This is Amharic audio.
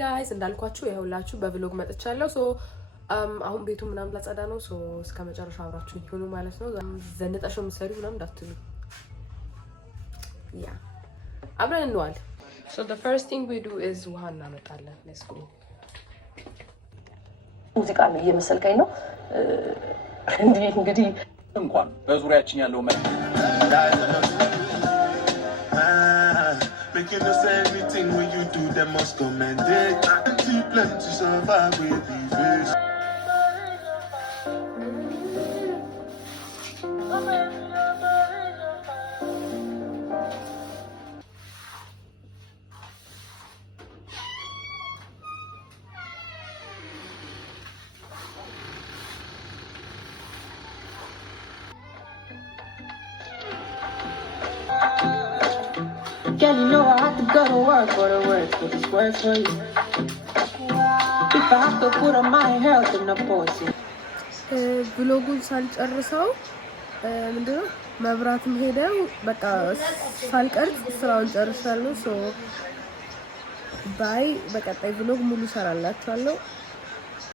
ጋይስ እንዳልኳችሁ ይኸውላችሁ በቭሎግ መጥቻለሁ ሶ አሁን ቤቱ ምናምን ላጸዳ ነው ሶ እስከ መጨረሻው አብራችሁ ይሁኑ ማለት ነው ዘንጠሽው ምሰሪ ምናምን እንዳትሉ ያ አብረን እንዋል so the first thing we do is ውሃ እናመጣለን let's go ሙዚቃ ነው እየመሰልከኝ ነው እንግዲህ እንኳን በዙሪያችን ያለው Making us everything when you do that must commend it. I can keep plenty to survive with these fish. Girl, you know I have to go to work for the work, but this works for you. If I have to put on my health in the pussy. vlogun ሳልጨርሰው ምንድነው መብራትም ሄደው በቃ ሳልቀርጽ ስራውን ጨርሻለሁ ሶ ባይ በቀጣይ vlog ሙሉ ሰራላችኋለሁ